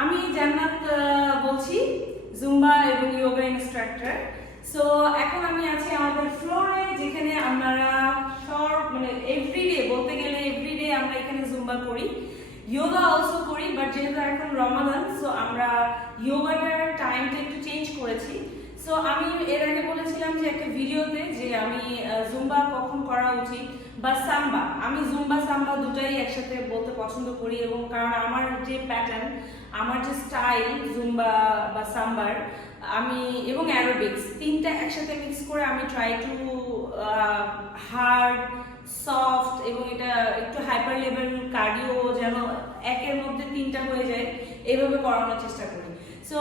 আমি জান্নাত বলছি, জুম্বা এবং যোগা ইনস্ট্রাক্টর। সো এখন আমি আছি আমাদের ফ্লোরে, যেখানে আমরা মানে এভরিডে বলতে গেলে এভরিডে আমরা এখানে জুম্বা করি, যোগা অলসো করি। বাট যেহেতু এখন রমাদান, সো আমরা যোগাটার টাইমটা একটু চেঞ্জ করেছি। সো আমি এর আগে বলেছিলাম যে একটা ভিডিওতে যে আমি জুম্বা কখন করা উচিত বা সাম্বা, আমি জুম্বা সাম্বা দুটাই একসাথে বলতে পছন্দ করি। এবং কারণ আমার যে প্যাটার্ন, আমার যে স্টাইল জুম্বা বা সাম্বার, আমি এবং অ্যারোবিক্স তিনটা একসাথে মিক্স করে আমি ট্রাই টু হার্ড, সফট এবং এটা একটু হাইপার লেভেল কার্ডিও যেন একের মধ্যে তিনটা হয়ে যায়, এভাবে করানোর চেষ্টা করি। সো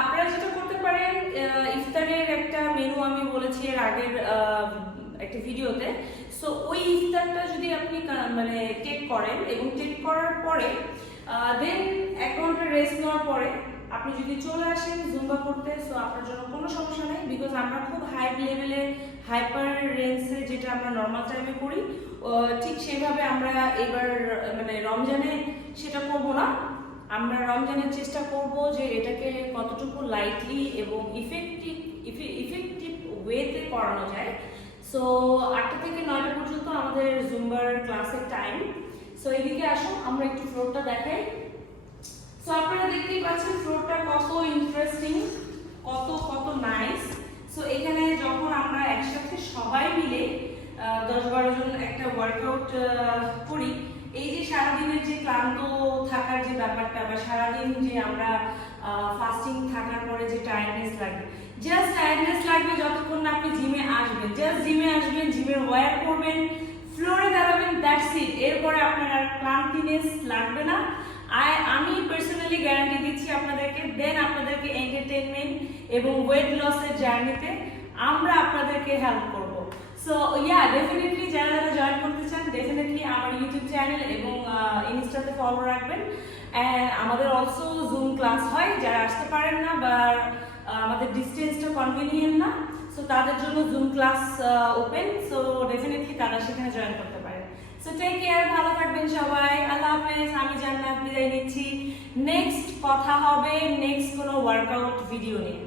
আপনারা যেটা করতে পারেন, ইফতারের একটা মেনু আমি বলেছি এর আগের একটা ভিডিওতে। সো ওই ইফতারটা যদি আপনি মানে টেক করেন এবং টেক করার পরে দেন 1 ঘন্টা রেস্ট নেওয়ার পরে আপনি যদি চলে আসেন জুম্বা করতে, সো আপনার জন্য কোনো সমস্যা নেই। বিকজ আমরা খুব হাই লেভেলে হাইপার রেঞ্জে যেটা আমরা নর্মাল টাইমে করি, ঠিক সেভাবে আমরা এবার মানে রমজানে সেটা করব না। আমরা রমজানের চেষ্টা করব যে এটাকে কতটুকু লাইটলি এবং ইফেক্টিভ ওয়েতে করানো যায়। সো 8টা থেকে 9টা পর্যন্ত আমাদের জুম্বার ক্লাসের টাইম। সো এদিকে আসুন আমরা একটু ফ্লোরটা দেখাই। সো আপনারা দেখতেই পাচ্ছেন ফ্লোরটা কত ইন্টারেস্টিং, কত নাইস। সো এখানে যখন আমরা একসাথে সবাই মিলে 10-12 জন একটা ওয়ার্কআউট করি, এই যে সারাদিনের যে ক্লান্ত থাকার যে ব্যাপারটা বা সারাদিন যে আমরা ফাস্টিং থাকার পরে যে টায়ার্ডনেস লাগবে, জাস্ট টায়ার্ডনেস লাগবে যতক্ষণ না আপনি জিমে আসবেন। জাস্ট জিমে আসবেন, জিমের ওয়ার করবেন, ফ্লোরে দাঁড়াবেন, দ্যাটস ইট। এরপরে আপনার আর ক্লান্তিনেস লাগবে না। আমি পার্সোনালি গ্যারান্টি দিচ্ছি আপনাদেরকে। দেন আপনাদেরকে এন্টারটেনমেন্ট এবং ওয়েট লসের জার্নিতে আমরা আপনাদেরকে হেল্প করব। সো ডেফিনেটলি যারা যারা জয়েন করতে চান, ডেফিনেটলি আমার ইউটিউব চ্যানেল এবং ইনস্টাতে ফলো রাখবেন। আমাদের অলসো জুম ক্লাস হয়, যারা আসতে পারেন না বা আমাদের ডিস্টেন্সটা কনভিনিয়েন্ট না, সো তাদের জন্য zoom class open. So definitely তারা সেখানে জয়েন করতে পারেন। সো টেক কেয়ার, ভালো থাকবেন সবাই। আল্লাহ হাফেজ। আমি জান্নাত বিদায় নিচ্ছি। নেক্সট কথা হবে নেক্সট কোনো ওয়ার্কআউট ভিডিও নিয়ে।